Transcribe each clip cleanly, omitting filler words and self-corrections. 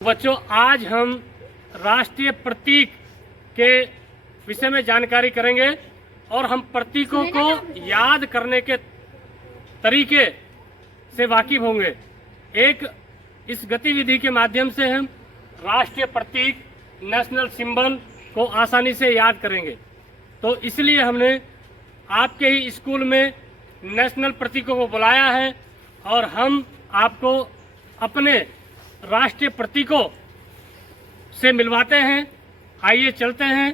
बच्चों, आज हम राष्ट्रीय प्रतीक के विषय में जानकारी करेंगे और हम प्रतीकों को याद करने के तरीके से वाकिफ होंगे। एक इस गतिविधि के माध्यम से हम राष्ट्रीय प्रतीक नेशनल सिंबल को आसानी से याद करेंगे। तो इसलिए हमने आपके ही स्कूल में नेशनल प्रतीकों को बुलाया है और हम आपको अपने राष्ट्रीय प्रतीकों से मिलवाते हैं। आइए चलते हैं।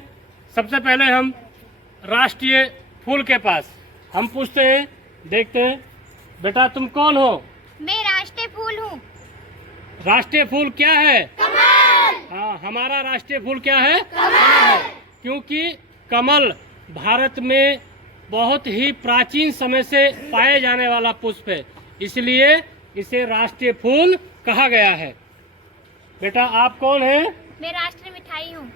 सबसे पहले हम राष्ट्रीय फूल के पास हम पूछते हैं, देखते हैं, बेटा तुम कौन हो? मैं राष्ट्रीय फूल हूँ। राष्ट्रीय फूल क्या है? कमल। हाँ, हमारा राष्ट्रीय फूल क्या है? कमल। क्योंकि कमल भारत में बहुत ही प्राचीन समय से पाए जाने वाला पुष्प है, इसलिए इसे राष्ट्रीय फूल कहा गया है। बेटा आप कौन है? मैं राष्ट्रीय मिठाई हूँ।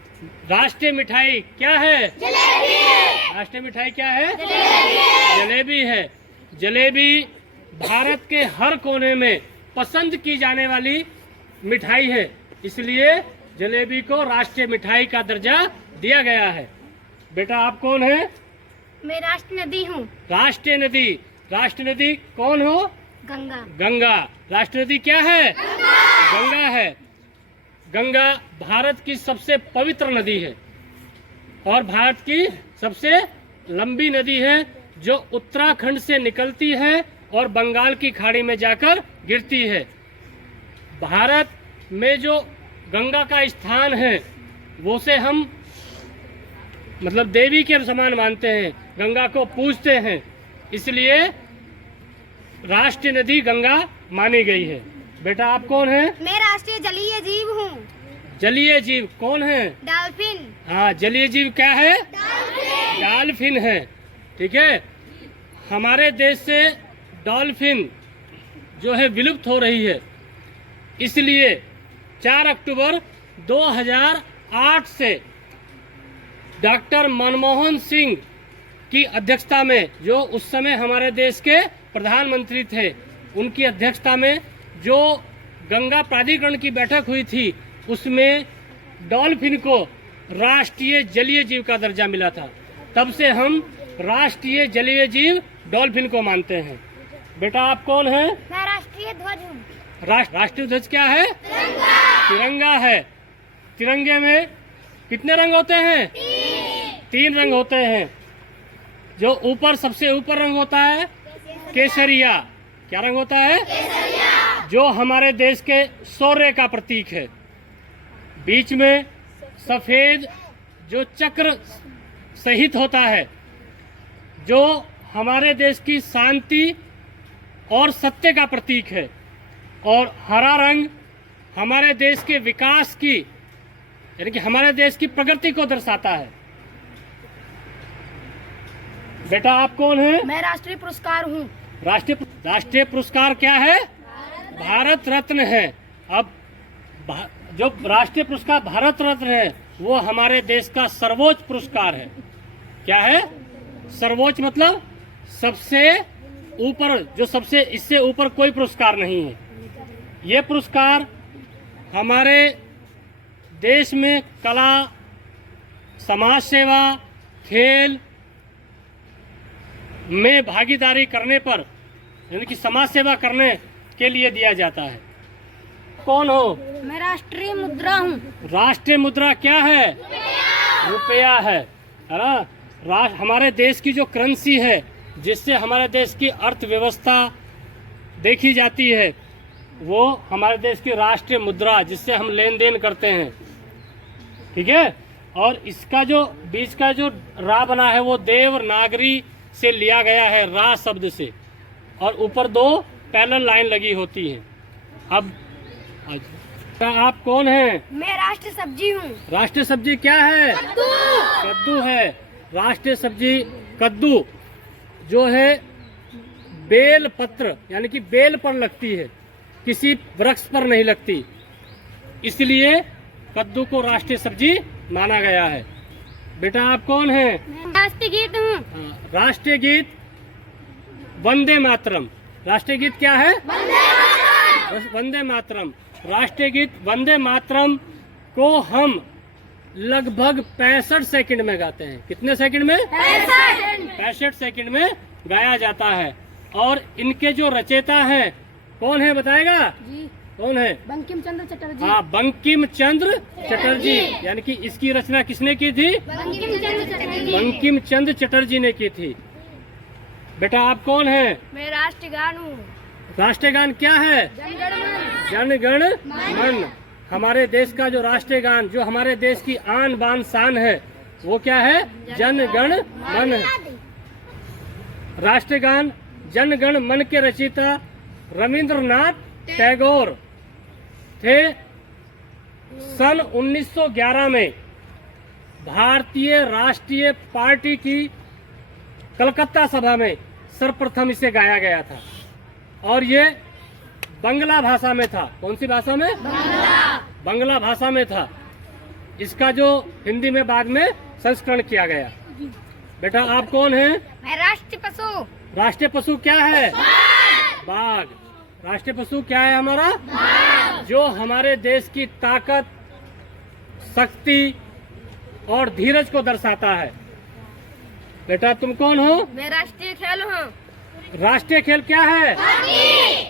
राष्ट्रीय मिठाई क्या है? जलेबी। राष्ट्रीय मिठाई क्या है? जलेबी। जलेबी है। जलेबी भारत के हर कोने में पसंद की जाने वाली मिठाई है, इसलिए जलेबी को राष्ट्रीय मिठाई का दर्जा दिया गया है। बेटा आप कौन है? मैं राष्ट्रीय नदी हूँ। राष्ट्रीय नदी। राष्ट्रीय नदी कौन हो? गंगा। गंगा। राष्ट्रीय नदी क्या है? गंगा है। गंगा भारत की सबसे पवित्र नदी है और भारत की सबसे लंबी नदी है, जो उत्तराखंड से निकलती है और बंगाल की खाड़ी में जाकर गिरती है। भारत में जो गंगा का स्थान है वो से हम मतलब देवी के समान मानते हैं, गंगा को पूजते हैं, इसलिए राष्ट्रीय नदी गंगा मानी गई है। बेटा आप कौन है? मैं राष्ट्रीय जलीय जीव हूँ। जलीय जीव कौन है? डॉल्फिन। हाँ, जलीय जीव क्या है? डॉल्फिन। डॉल्फिन है। ठीक है। हमारे देश से डॉल्फिन जो है विलुप्त हो रही है, इसलिए 4 अक्टूबर 2008 से डॉक्टर मनमोहन सिंह की अध्यक्षता में, जो उस समय हमारे देश के प्रधानमंत्री थे, उनकी अध्यक्षता में जो गंगा प्राधिकरण की बैठक हुई थी, उसमें डॉल्फिन को राष्ट्रीय जलीय जीव का दर्जा मिला था। तब से हम राष्ट्रीय जलीय जीव डॉल्फिन को मानते हैं। बेटा आप कौन है? मैं राष्ट्रीय ध्वज हूँ। राष्ट्रीय ध्वज क्या है? तिरंगा। तिरंगा है। तिरंगे में कितने रंग होते हैं? 3 रंग होते हैं। जो ऊपर सबसे ऊपर रंग होता है केसरिया। क्या रंग होता है? केसरिया। जो हमारे देश के शौर्य का प्रतीक है। बीच में सफेद जो चक्र सहित होता है, जो हमारे देश की शांति और सत्य का प्रतीक है। और हरा रंग हमारे देश के विकास की, यानी कि हमारे देश की प्रगति को दर्शाता है। बेटा आप कौन है? मैं राष्ट्रीय पुरस्कार हूँ। राष्ट्रीय पुरस्कार क्या है? भारत रत्न है। अब जो राष्ट्रीय पुरस्कार भारत रत्न है, वो हमारे देश का सर्वोच्च पुरस्कार है। क्या है? सर्वोच्च मतलब सबसे ऊपर, जो सबसे इससे ऊपर कोई पुरस्कार नहीं है। ये पुरस्कार हमारे देश में कला, समाज सेवा, खेल में भागीदारी करने पर, यानी कि समाज सेवा करने के लिए दिया जाता है। कौन हो? मैं राष्ट्रीय मुद्रा हूँ। राष्ट्रीय मुद्रा क्या है? रुपया है ना। हमारे देश की जो करेंसी है, जिससे हमारे देश की अर्थव्यवस्था देखी जाती है, वो हमारे देश की राष्ट्रीय मुद्रा, जिससे हम लेन देन करते हैं। ठीक है। और इसका जो बीच का जो रा बना है, वो देवनागरी से लिया गया है, रा शब्द से, और ऊपर 2 पैरेलल लाइन लगी होती हैं। अब आप कौन हैं? मैं राष्ट्रीय सब्जी हूँ। राष्ट्रीय सब्जी क्या है? कद्दू। कद्दू है। राष्ट्रीय सब्जी कद्दू जो है बेल पत्र, यानी कि बेल पर लगती है, किसी वृक्ष पर नहीं लगती, इसलिए कद्दू को राष्ट्रीय सब्जी माना गया है। बेटा आप कौन है? राष्ट्रीय गीत हूँ। राष्ट्रीय गीत वंदे मातरम। राष्ट्रीय गीत क्या है? वंदे मातरम। वंदे मातरम। राष्ट्रीय गीत वंदे मातरम को हम लगभग 65 सेकंड में गाते हैं। कितने सेकंड में? 65 सेकंड में गाया जाता है। और इनके जो रचयिता हैं कौन है बताएगा? जी, कौन है? बंकिम चंद्र चटर्जी। हाँ, बंकिम चंद्र चटर्जी। यानी कि इसकी रचना किसने की थी? बंकिम चंद्र चटर्जी। बंकिम चंद्र चटर्जी ने की थी। बेटा आप कौन है? मैं राष्ट्रगान हूँ। राष्ट्रगान क्या है? जन गण मन। जन गण मन। हमारे देश का जो राष्ट्रीय गान, जो हमारे देश की आन बान शान है, वो क्या है? जन गण मन है। राष्ट्रीय गान जन गण मन के रचयिता रविंद्रनाथ टैगोर थे। सन 1911 में भारतीय राष्ट्रीय पार्टी की कलकत्ता सभा में सर्वप्रथम इसे गाया गया था और ये बंगला भाषा में था। कौन सी भाषा में? बंगला भाषा में था। इसका जो हिंदी में बाद में संस्करण किया गया। बेटा आप कौन हैं? मैं राष्ट्रीय पशु। राष्ट्रीय पशु क्या है? बाघ। राष्ट्रीय पशु क्या है हमारा? जो हमारे देश की ताकत, शक्ति और धीरज को दर्शाता है। बेटा तुम कौन हो? मैं राष्ट्रीय खेल हूँ। राष्ट्रीय खेल क्या है?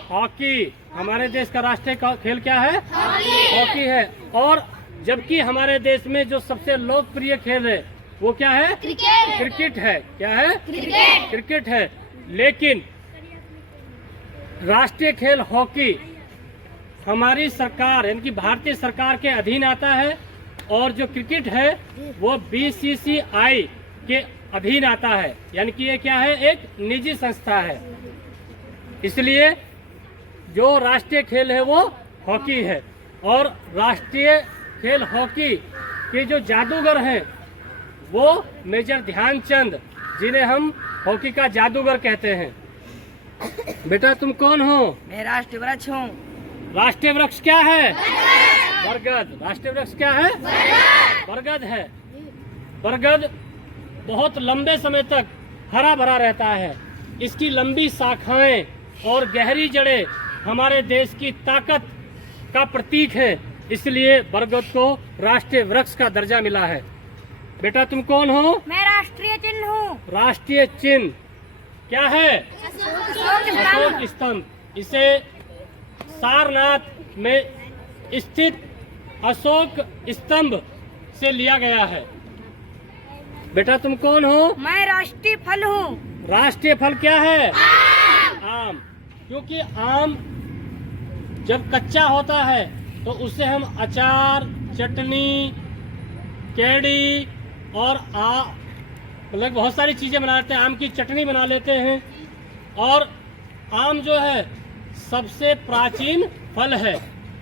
हॉकी। हमारे देश का राष्ट्रीय खेल क्या है? हॉकी है। और जबकि हमारे देश में जो सबसे लोकप्रिय खेल है वो क्या है? क्रिकेट है। क्या है? क्रिकेट है। लेकिन राष्ट्रीय खेल हॉकी हमारी सरकार यानी कि भारतीय सरकार के अधीन आता है और जो क्रिकेट है वो BCCI के अधीन आता है। यानी कि ये क्या है? एक निजी संस्था है। इसलिए जो राष्ट्रीय खेल है वो हॉकी है। और राष्ट्रीय खेल हॉकी के जो जादूगर हैं वो मेजर ध्यानचंद, जिन्हें हम हॉकी का जादूगर कहते हैं। बेटा तुम कौन हो? मैं राष्ट्रीय वृक्ष हूँ। राष्ट्रीय वृक्ष क्या है? बरगद। राष्ट्रीय वृक्ष क्या है? बरगद है। बरगद बहुत लंबे समय तक हरा भरा रहता है। इसकी लंबी शाखाएं और गहरी जड़ें हमारे देश की ताकत का प्रतीक है। इसलिए बरगद को राष्ट्रीय वृक्ष का दर्जा मिला है। बेटा तुम कौन हो? मैं राष्ट्रीय चिन्ह हूँ। राष्ट्रीय चिन्ह क्या है? अशोक स्तंभ। इसे सारनाथ में स्थित अशोक स्तंभ से लिया गया है। बेटा तुम कौन हो? मैं राष्ट्रीय फल हूँ। राष्ट्रीय फल क्या है? आम। क्योंकि आम जब कच्चा होता है तो उससे हम अचार, चटनी, कैडी और मतलब बहुत सारी चीजें बना लेते हैं। आम की चटनी बना लेते हैं। और आम जो है सबसे प्राचीन फल है,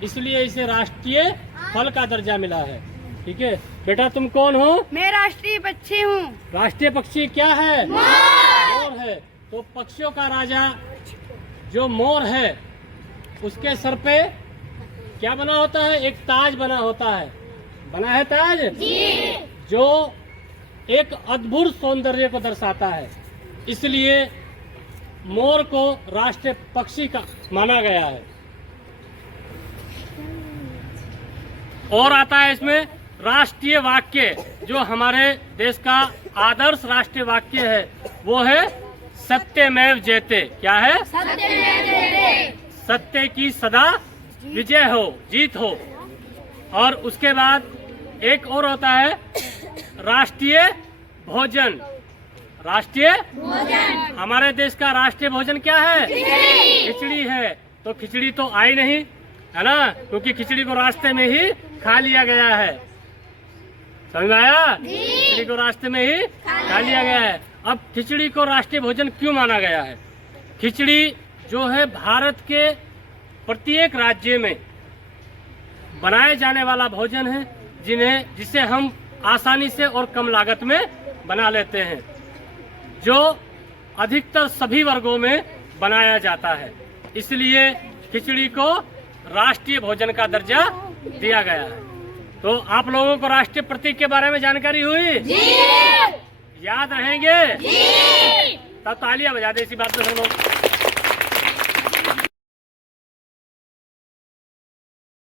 इसलिए इसे राष्ट्रीय फल का दर्जा मिला है। ठीक है। बेटा तुम कौन हो? मैं राष्ट्रीय पक्षी हूँ। राष्ट्रीय पक्षी क्या है? मोर है। तो पक्षियों का राजा जो मोर है उसके सर पे क्या बना होता है? एक ताज बना होता है। बना है ताज जी। जो एक अद्भुत सौंदर्य को दर्शाता है। इसलिए मोर को राष्ट्रीय पक्षी का माना गया है। और आता है इसमें राष्ट्रीय वाक्य। जो हमारे देश का आदर्श राष्ट्रीय वाक्य है वो है सत्यमेव जयते। क्या है? सत्य की सदा विजय हो, जीत हो। और उसके बाद एक और होता है राष्ट्रीय भोजन। राष्ट्रीय भोजन। हमारे देश का राष्ट्रीय भोजन क्या है? खिचड़ी है। तो खिचड़ी तो आई नहीं है ना, क्योंकि खिचड़ी को रास्ते में ही खा लिया गया है। समझ आया? खिचड़ी को रास्ते में ही खा लिया गया है। अब खिचड़ी को राष्ट्रीय भोजन क्यों माना गया है? खिचड़ी जो है भारत के प्रत्येक राज्य में बनाए जाने वाला भोजन है, जिसे हम आसानी से और कम लागत में बना लेते हैं, जो अधिकतर सभी वर्गों में बनाया जाता है। इसलिए खिचड़ी को राष्ट्रीय भोजन का दर्जा दिया गया है। तो आप लोगों को राष्ट्रीय प्रतीक के बारे में जानकारी हुई? जी। याद रहेंगे? जी। तब तालियां बजा दे इसी बात पे सब लोग।